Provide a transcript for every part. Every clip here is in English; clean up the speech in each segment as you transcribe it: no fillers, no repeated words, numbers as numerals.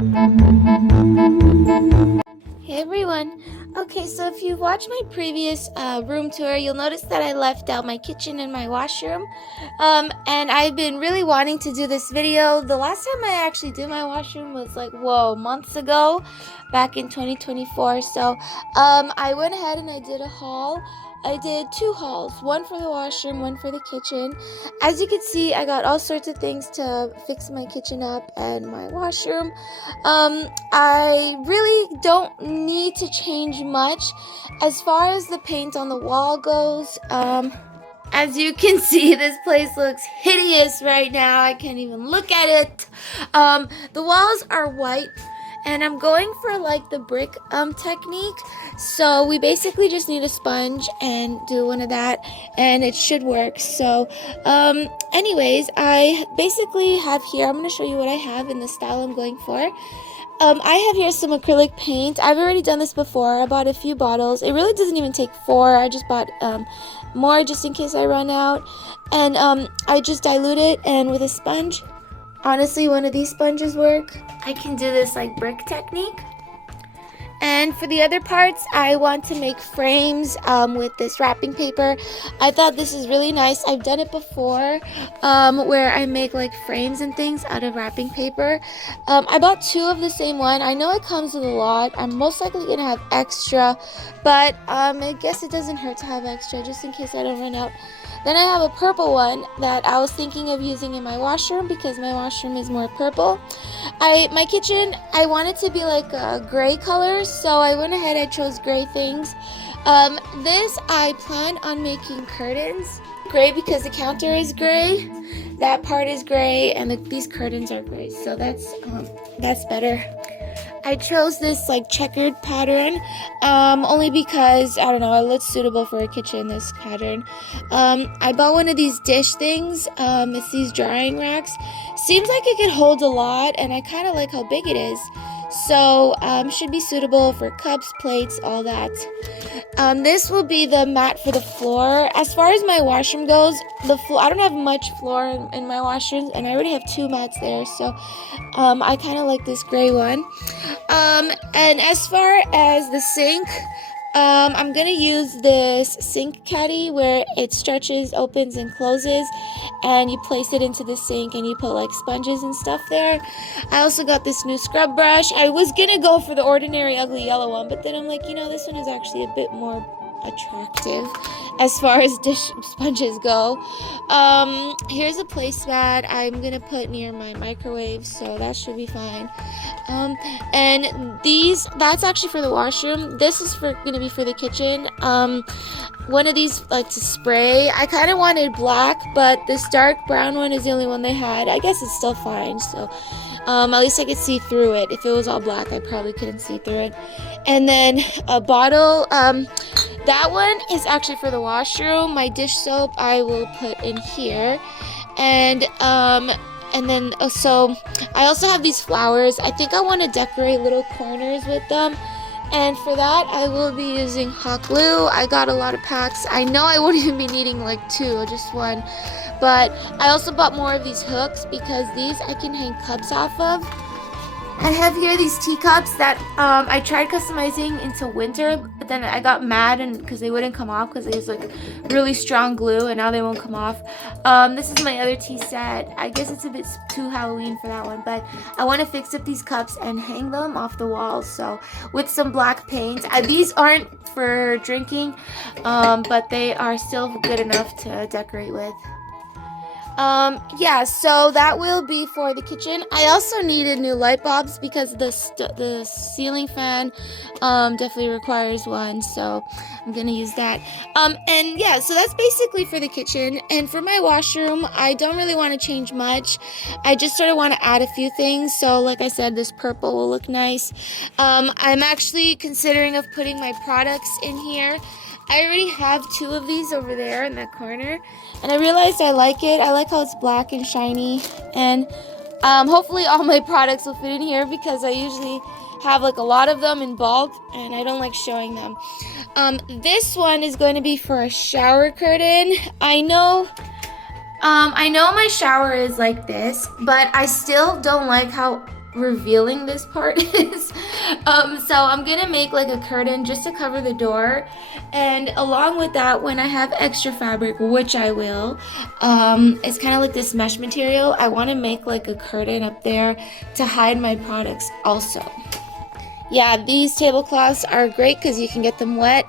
Hey everyone. Okay, so if you've watched my previous room tour, you'll notice that I left out my kitchen and my washroom. And I've been really wanting to do this video. The last time I actually did my washroom was like, whoa, months ago, back in 2024. So I went ahead and I did a haul. I did 2 hauls, one for the washroom, one for the kitchen. As you can see, I got all sorts of things to fix my kitchen up and my washroom. I really don't need to change much as far as the paint on the wall goes. As you can see, this place looks hideous right now. I can't even look at it. The walls are white, and I'm going for like the brick technique. So we basically just need a sponge and do one of that, and it should work. So anyways, I basically have here, I'm going to show you what I have in the style I'm going for. I have here some acrylic paint. I've already done this before. I bought a few bottles. It really doesn't even take 4. I just bought more just in case I run out. And I just dilute it, and with a sponge, honestly, one of these sponges work. I can do this like brick technique. And for the other parts, I want to make frames with this wrapping paper. I thought this is really nice. I've done it before where I make like frames and things out of wrapping paper. I bought 2 of the same one. I know it comes with a lot. I'm most likely going to have extra, but I guess it doesn't hurt to have extra just in case I don't run out. Then I have a purple one that I was thinking of using in my washroom because my washroom is more purple. My kitchen, I wanted to be like a gray color, so I went ahead, I chose gray things. This I plan on making curtains. Gray because the counter is gray, that part is gray, and these curtains are gray, so that's better. I chose this like checkered pattern only because, I don't know, it looks suitable for a kitchen, this pattern. I bought one of these dish things. It's these drying racks. Seems like it could hold a lot, and I kind of like how big it is. So should be suitable for cups, plates, all that. This will be the mat for the floor. As far as my washroom goes, the floor, I don't have much floor in my washroom, and I already have 2 mats there, so I kind of like this gray one. And as far as the sink, I'm gonna use this sink caddy where it stretches, opens, and closes, and you place it into the sink and you put like sponges and stuff there. I also got this new scrub brush. I was gonna go for the ordinary ugly yellow one, but then I'm like, you know, this one is actually a bit more attractive as far as dish sponges go. Here's a placemat I'm gonna put near my microwave, so that should be fine. And that's actually for the washroom. This is gonna be for the kitchen. One of these like to spray. I kind of wanted black, but this dark brown one is the only one they had. I guess it's still fine, so at least I could see through it. If it was all black, I probably couldn't see through it. And then a bottle, that one is actually for the washroom. My dish soap I will put in here. And then so I also have these flowers. I think I want to decorate little corners with them. And for that, I will be using hot glue. I got a lot of packs. I know I won't even be needing like 2, just 1. But I also bought more of these hooks because these I can hang cups off of. I have here these teacups that I tried customizing into winter, but then I got mad because they wouldn't come off because they use like really strong glue, and now they won't come off. This is my other tea set. I guess it's a bit too Halloween for that one, but I want to fix up these cups and hang them off the walls. So with some black paint. These aren't for drinking, but they are still good enough to decorate with. Yeah, so that will be for the kitchen. I also needed new light bulbs because the ceiling fan definitely requires one, so I'm gonna use that. And yeah, so that's basically for the kitchen. And for my washroom, I don't really want to change much. I just sort of want to add a few things. So like I said, this purple will look nice. I'm actually considering of putting my products in here. I already have 2 of these over there in that corner, and I realized I like it. I like how it's black and shiny, and hopefully all my products will fit in here because I usually have like a lot of them in bulk, and I don't like showing them. This one is going to be for a shower curtain. I know my shower is like this, but I still don't like how revealing this part is. So I'm gonna make like a curtain just to cover the door, and along with that, when I have extra fabric, which I will, it's kind of like this mesh material. I want to make like a curtain up there to hide my products also. Yeah, these tablecloths are great because you can get them wet,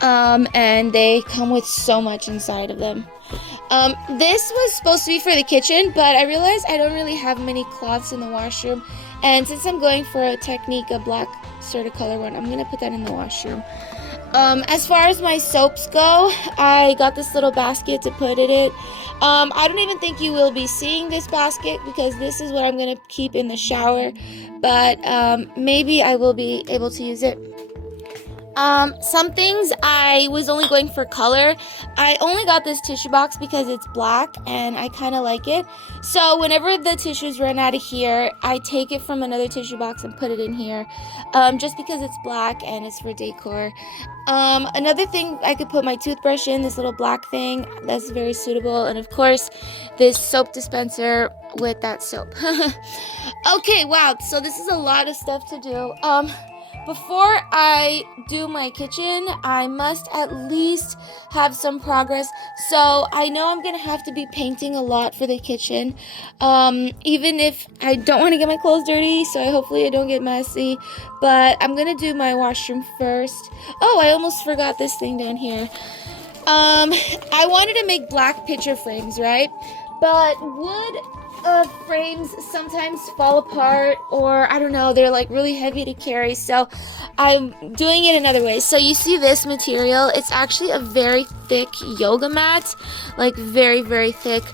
and they come with so much inside of them. This was supposed to be for the kitchen, but I realized I don't really have many cloths in the washroom, and since I'm going for a technique, a black sort of color one, I'm gonna put that in the washroom. As far as my soaps go, I got this little basket to put in it. I don't even think you will be seeing this basket because this is what I'm gonna keep in the shower, but maybe I will be able to use it. Some things I was only going for color. I only got this tissue box because it's black and I kind of like it. So whenever the tissues run out of here, I take it from another tissue box and put it in here, just because it's black and it's for decor. Another thing, I could put my toothbrush in, this little black thing. That's very suitable. And of course, this soap dispenser with that soap. Okay, wow. So this is a lot of stuff to do. Before I do my kitchen, I must at least have some progress. So I know I'm going to have to be painting a lot for the kitchen, even if I don't want to get my clothes dirty, so hopefully I don't get messy. But I'm going to do my washroom first. Oh, I almost forgot this thing down here. I wanted to make black picture frames, right? But wood frames sometimes fall apart, or I don't know, they're like really heavy to carry, so I'm doing it another way. So you see this material, it's actually a very thick yoga mat, like very, very thick.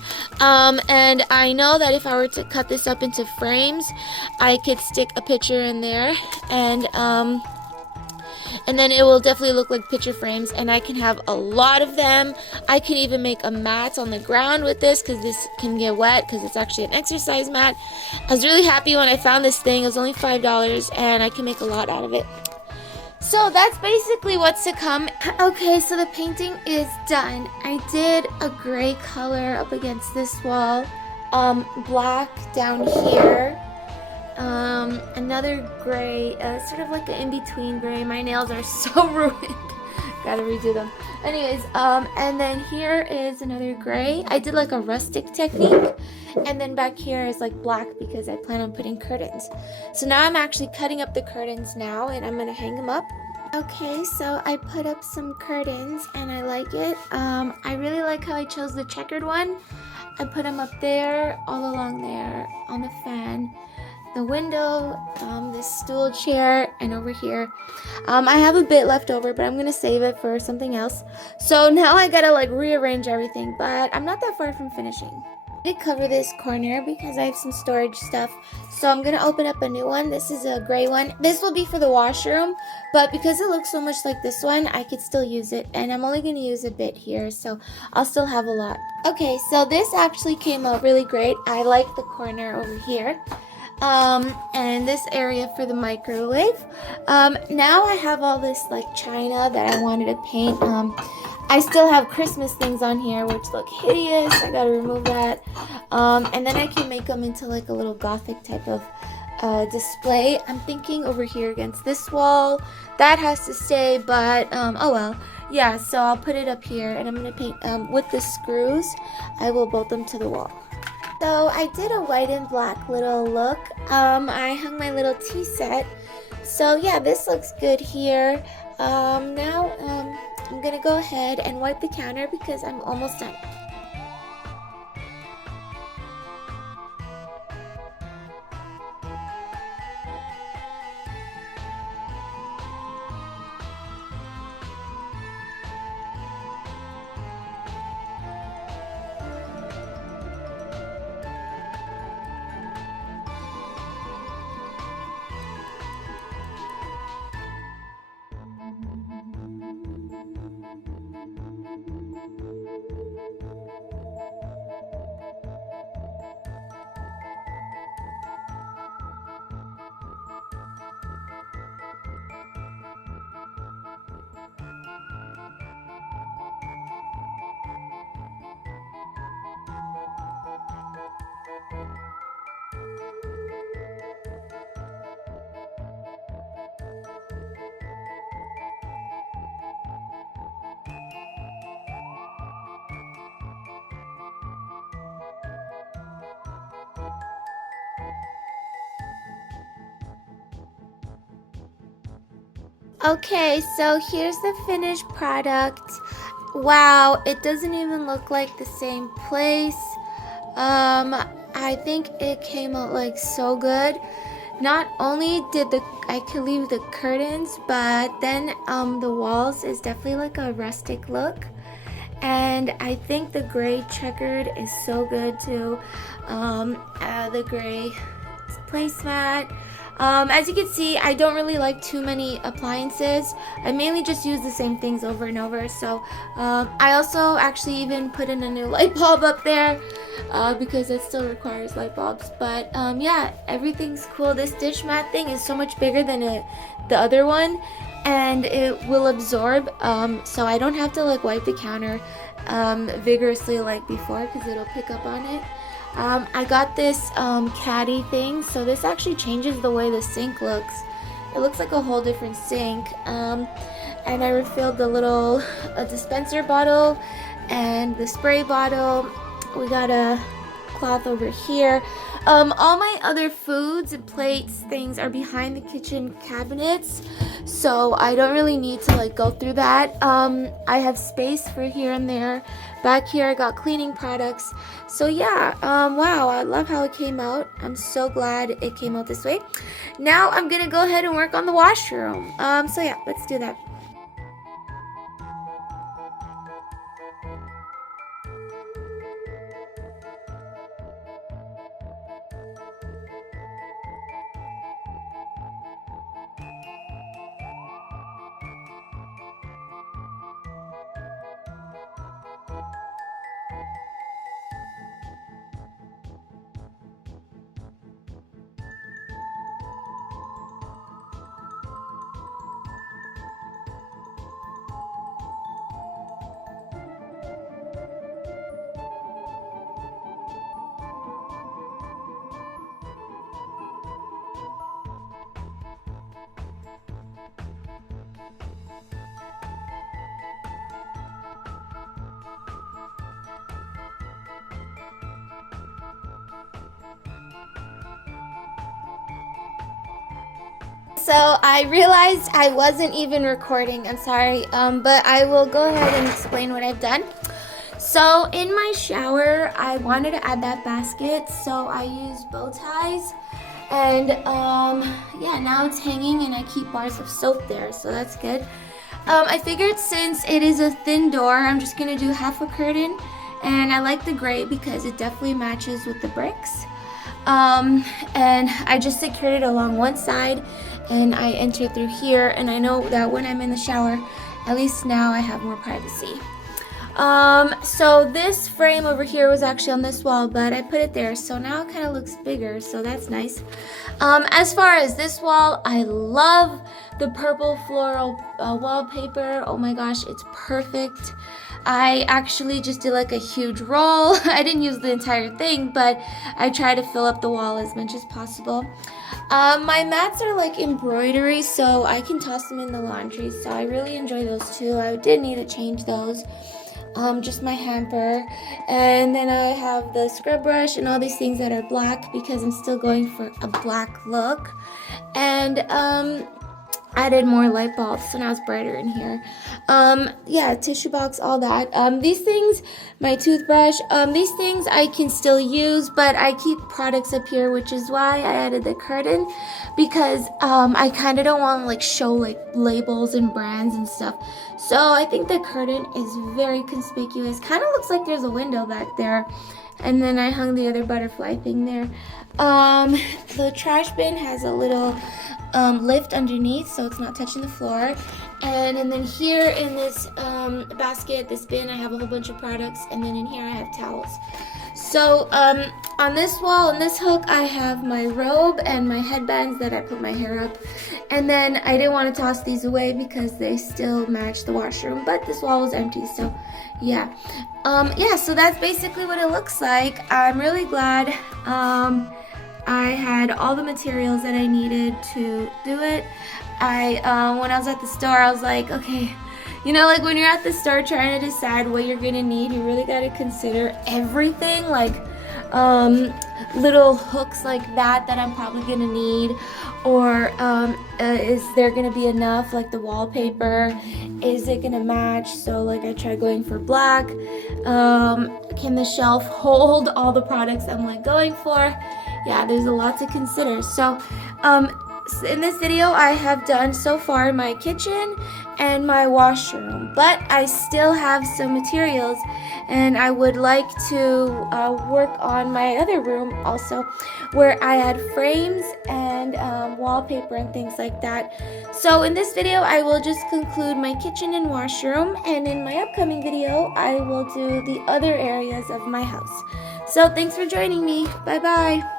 And I know that if I were to cut this up into frames, I could stick a picture in there, and then it will definitely look like picture frames, and I can have a lot of them. I can even make a mat on the ground with this because this can get wet because it's actually an exercise mat. I was really happy when I found this thing. It was only $5 and I can make a lot out of it. So that's basically what's to come. Okay, so the painting is done. I did a gray color up against this wall, black down here, another gray, sort of like an in-between gray. My nails are so ruined. Gotta redo them. Anyways, and then here is another gray. I did like a rustic technique, and then back here is like black because I plan on putting curtains. So now I'm actually cutting up the curtains now, and I'm gonna hang them up. Okay, so I put up some curtains and I like it. I really like how I chose the checkered one. I put them up there, all along there, on the fan, the window, this stool chair, and over here. I have a bit left over, but I'm gonna save it for something else. So now I gotta like rearrange everything, but I'm not that far from finishing. I did cover this corner because I have some storage stuff, so I'm gonna open up a new one. This is a gray one. This will be for the washroom, but because it looks so much like this one, I could still use it, and I'm only gonna use a bit here, so I'll still have a lot. Okay, so this actually came out really great. I like the corner over here, and this area for the microwave. Now I have all this like china that I wanted to paint. I still have Christmas things on here which look hideous. I gotta remove that. And then I can make them into like a little Gothic type of display. I'm thinking over here against this wall. That has to stay, but oh well. Yeah, so I'll put it up here, and I'm gonna paint with the screws. I will bolt them to the wall. So I did a white and black little look. I hung my little tea set. So yeah, this looks good here. Now I'm gonna go ahead and wipe the counter because I'm almost done. Okay, so here's the finished product. Wow, it doesn't even look like the same place. I think it came out like so good. Not only did I could leave the curtains, but then the walls is definitely like a rustic look. And I think the gray checkered is so good too. The gray placemat. As you can see, I don't really like too many appliances. I mainly just use the same things over and over. So I also actually even put in a new light bulb up there because it still requires light bulbs. But yeah, everything's cool. This dish mat thing is so much bigger than the other one, and it will absorb, so I don't have to like wipe the counter vigorously like before because it'll pick up on it. I got this caddy thing, so this actually changes the way the sink looks. It looks like a whole different sink. And I refilled the little dispenser bottle and the spray bottle. We got a cloth over here. All my other foods and plates things are behind the kitchen cabinets, so I don't really need to like go through that. I have space for here and there. Back here I got cleaning products. So yeah, wow, I love how it came out. I'm so glad it came out this way. Now I'm gonna go ahead and work on the washroom. So yeah, let's do that. So I realized I wasn't even recording. I'm sorry, but I will go ahead and explain what I've done. So in my shower, I wanted to add that basket, so I used bow ties. And yeah, now it's hanging and I keep bars of soap there, so that's good. I figured since it is a thin door, I'm just gonna do half a curtain. And I like the gray because it definitely matches with the bricks. And I just secured it along one side and I enter through here, and I know that when I'm in the shower, at least now I have more privacy. So this frame over here was actually on this wall, but I put it there, so now it kind of looks bigger, so that's nice. As far as this wall, I love the purple floral wallpaper. Oh my gosh, it's perfect. I actually just did like a huge roll. I didn't use the entire thing, but I try to fill up the wall as much as possible. My mats are like embroidery, so I can toss them in the laundry, so I really enjoy those too. I did need to change those. Just my hamper, and then I have the scrub brush and all these things that are black because I'm still going for a black look. And added more light bulbs, so now it's brighter in here. Yeah, tissue box, all that. These things, my toothbrush, these things I can still use, but I keep products up here, which is why I added the curtain, because I kind of don't want to like show like labels and brands and stuff. So I think the curtain is very conspicuous. Kind of looks like there's a window back there. And then I hung the other butterfly thing there. The trash bin has a little lift underneath, so it's not touching the floor. And then here in this basket, this bin, I have a whole bunch of products, and then in here I have towels. So on this wall, on this hook, I have my robe and my headbands that I put my hair up. And then I didn't want to toss these away because they still match the washroom, but this wall was empty, so yeah. Yeah, so that's basically what it looks like. I'm really glad I had all the materials that I needed to do it. When I was at the store, I was like, okay, you know, like when you're at the store trying to decide what you're gonna need, you really gotta consider everything. Like, little hooks like that I'm probably gonna need, or is there gonna be enough, like the wallpaper, is it gonna match? So like I try going for black. Can the shelf hold all the products I'm like going for? Yeah, there's a lot to consider. So in this video I have done so far my kitchen and my washroom, but I still have some materials and I would like to work on my other room also, where I add frames and wallpaper and things like that. So in this video I will just conclude my kitchen and washroom, and in my upcoming video I will do the other areas of my house. So thanks for joining me. Bye bye.